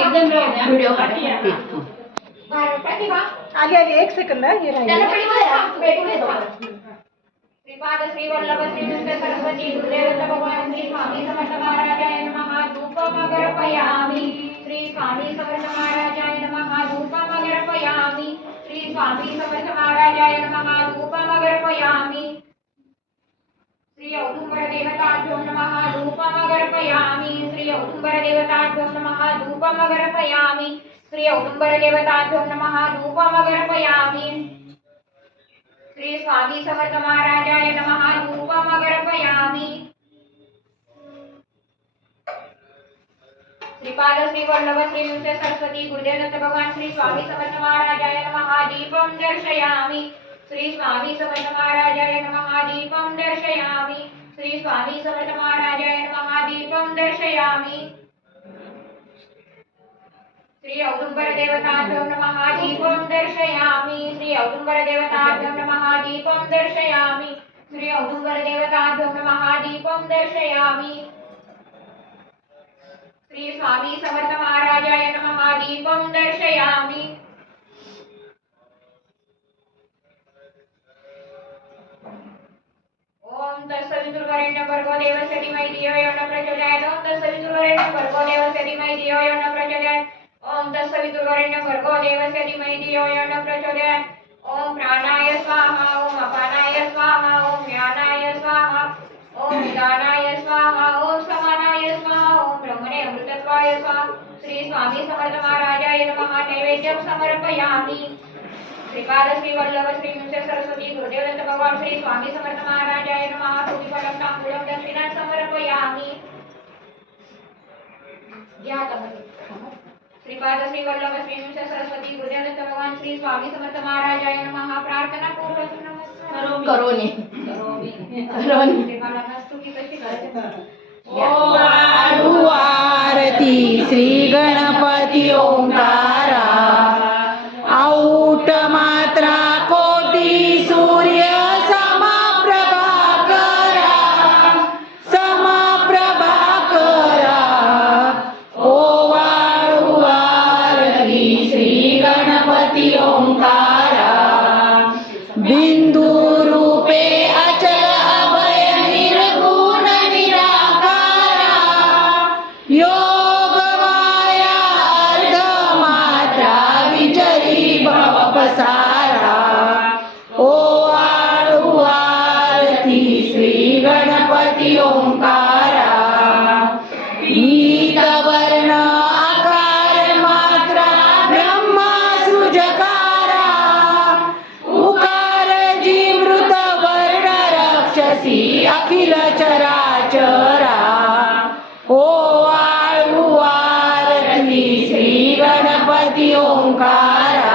एकदम व्हिडिओ आली आली 1 सेकंद हे श्रीपाद श्री वल्लभ श्री नृत्य सरस्वती गुरुदेव भगवान श्री स्वामी समर्थ महाराजाय नमः धूपमगर्पयामि श्री स्वामी समर्थ महाराजाय नमः धूपमगर्पयामि श्री स्वामी समर्थ महाराजाय नमः धूपमगर्पयामि श्री औदुंबर देवताभ्यो नमः धूपमगर्पयामि श्री औदुंबर देवताभ्यो नमः धूपमगर्पयामि श्री औदुंबर देवताभ्यो नमः धूपमगर्पयामि श्री स्वामी समर्थ महाराजाय नमः धूपमगर्पयामि श्रीपाद श्री वल्लभ श्री नृत्य सरस्वती गुरुदेव दत्त भगवान श्री स्वामी समर्थ महाराजाय नमः दीपं दर्शयामि श्री स्वामी समर्थ महाराजाय नमः दीपं दर्शयामि श्री स्वामी समर्थ महाराजाय नमः दीपं दर्शयामि श्री औदुंबर देवताभ्यो नमः दीपं दर्शयामि श्री औदुंबर देवताभ्यो नमः दीपं दर्शयामि श्री औदुंबर देवताभ्यो नमः दीपं दर्शयामि श्री स्वामी समर्थ महाराजाय नमः दीपं दर्शयामि ओम तत्सवितुर्वरेण्यं भर्गो देवस्य धीमहि धियो यो न प्रचोदयात् ओम तत्सवितुर्वरेण्यं भर्गो देवस्य धीमहि धियो यो न प्रचोदयात् ओम तत्सवितुर्वरेण्यं भर्गो देवस्य धीमहि धियो यो न प्रचोदयात् ओम प्राणाय स्वाहा ओम अपानाय स्वाहा ओम ज्ञानाय स्वाहा ओम निदानाय स्वाहा ओम समानाय स्वाहा ओम ब्रह्मणे अमृतत्वाय स्वाहा श्री स्वामी समर्थ महाराजाय नमः नैवेद्यं समर्पयामि श्रीपाद श्री वल्लभ श्री नृत्य सरस्वती गुरुदेव दत्त भगवान श्री स्वामी समर्थ महाराजाय नमः तुभीफलं तांबूलं दक्षिणां समर्पयामि श्रीपाद श्री वल्लभ श्री नृत्य सरस्वती गुरुदेव दत्त भगवान श्री स्वामी समर्थ महाराजाय नमः प्रार्थना पूर्वक नमस्कार करोनी स्तुती कशी करायची ओ आरती श्री गणपती ओंकारा औट मात्रा कोटी सूर्य समप्रभा करा ओ आरती श्री गणपती ओंकारा बिंदू रूपे अचल अभय निर्गुण निराकारा योग माया अर्ध मात्रा विचरी भव पसारा ओ आरती श्री गणपती ओंकारा नीत वर्ण आकार मात्रा ब्रह्मा सृजकारा उकार जीवृत वर्ण रक्षसी अखिल चराचरा ओ आरती श्री गणपती ओंकारा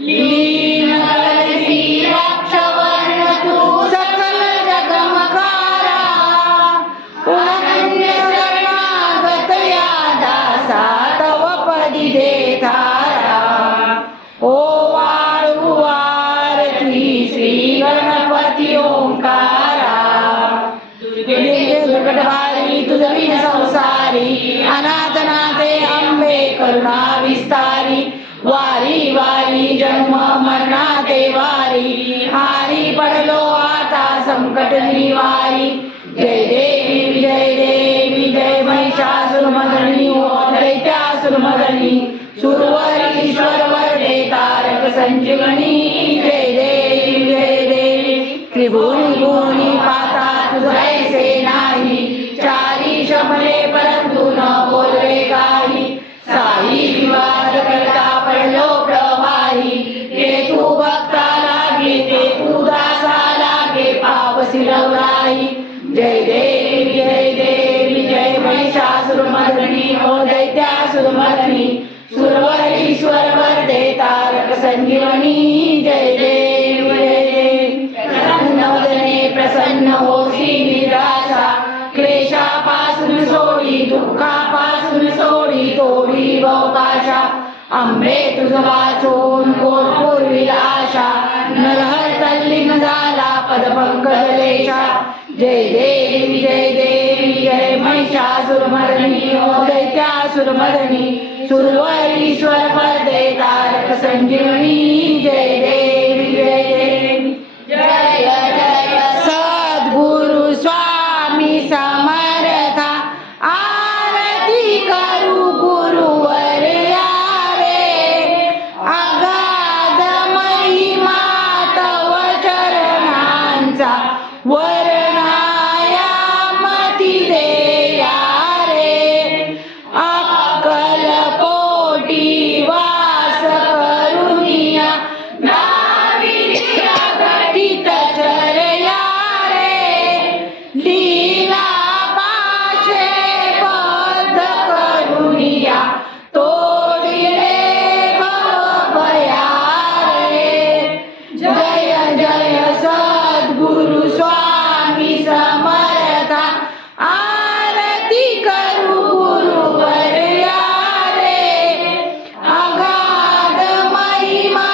लीन कलसी रक्षवर्ण तू सकल जगमकारा अनन्य शरणागत या दासा तव पदी देतारा ओ आरती श्री गणपती ओंकारा दुर्गटभारी तुझविन संसारी अनाथनाथे अंबे करुणा विस्तारी वारी वारी जन्म मरणाते वारी हारी पडलो आता संकट निवारी जय देवी जय महिषासुरमर्दिनी ओ दैत्यासुरमर्दिनी सुरवरीश्वर वरदे तारक संजीवनी जय देवी त्रिभुवनी भुवनी पाता तुझैसे नाही चारी शमले परंतु न बोलवे काही साई विवाद करता पडलो प्रवाही ते तू भक्ता लागे ते तू दासा लागे पावसी लवराई जय देवी जय महिषासुरमर्दिनी ओ दैत्यासुरमर्दिनी सुरवरीश्वर वरदे तारक संजीवनी जय देवी प्रसन्न होशी निराशा क्लेशापासून सोडी दुःखापासून सोडी तोडी भवपाशा अंबे तुझ वाचून कोरपूर्वी आशा नरहर तल्लीन झाला पदपंकजलेशा जय देवी जय महिषासुरमर्दिनी ओ दैत्यासुर सुरमदनी सुरवरीश्वर वरदे तारक संजीवनी जय देवी जय देवी जय जय सद्गुरु स्वामी समर्था आरती करू गुरुवर यारे अगाध महिमा तव चरणांचा वर्णायामती दे यारे अक्कलकोटी वास करुनिया नाविनिया घटित चरया रे लीला पाशे बद्ध करुनिया तोडिले भवभया रे जय जय सद्गुरु स्वामी समर्था आरती करू गुरुवर यारे अगाध महिमा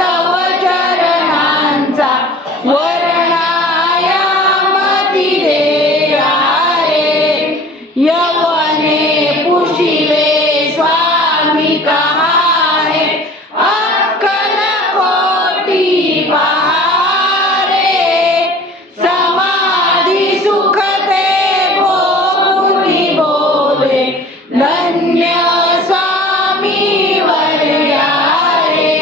तव चरणांचा वर्णायामती दे यारे यवने पुशिले स्वामी कहाणे अक्कलकोटी पहारे समाधी सुख ते भोगुनी बोले धन्य स्वामी वर्यारे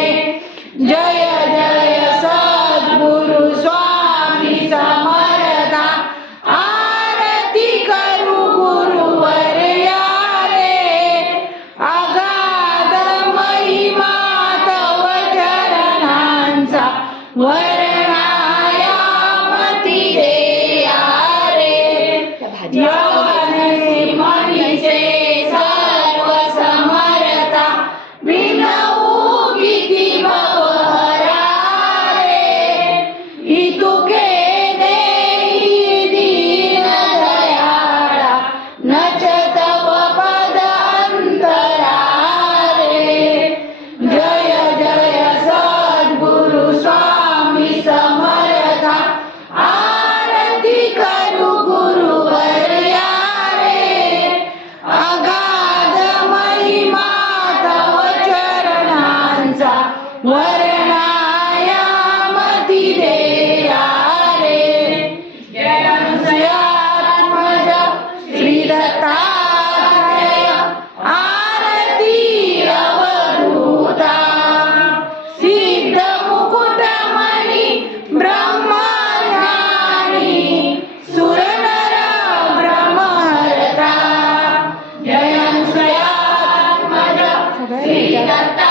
जय जय सद्गुरु स्वामी समर्था आरती करू गुरुवर यारे अगाध महिमा तव चरणांचा वर्णायामती दे यारे यवने मनीषे सर्व समर्था विनवू किती भवहरा रे इतुके देई दीन दयाळा नच तव पद अंतरा रे जय जय सद्गुरु स्वामी समर्था आरती करू गुरुवर यारे अगाध महिमा तव चरणांचा वर्णायामती दे यारे जय अनुसयात्मज श्री दत्तात्रय आरती अवधूता सिद्ध मुकुटमणि ब्रह्मज्ञानी सुरनर ब्रह्महर्ता जय अनुसयात्मज श्री दत्ता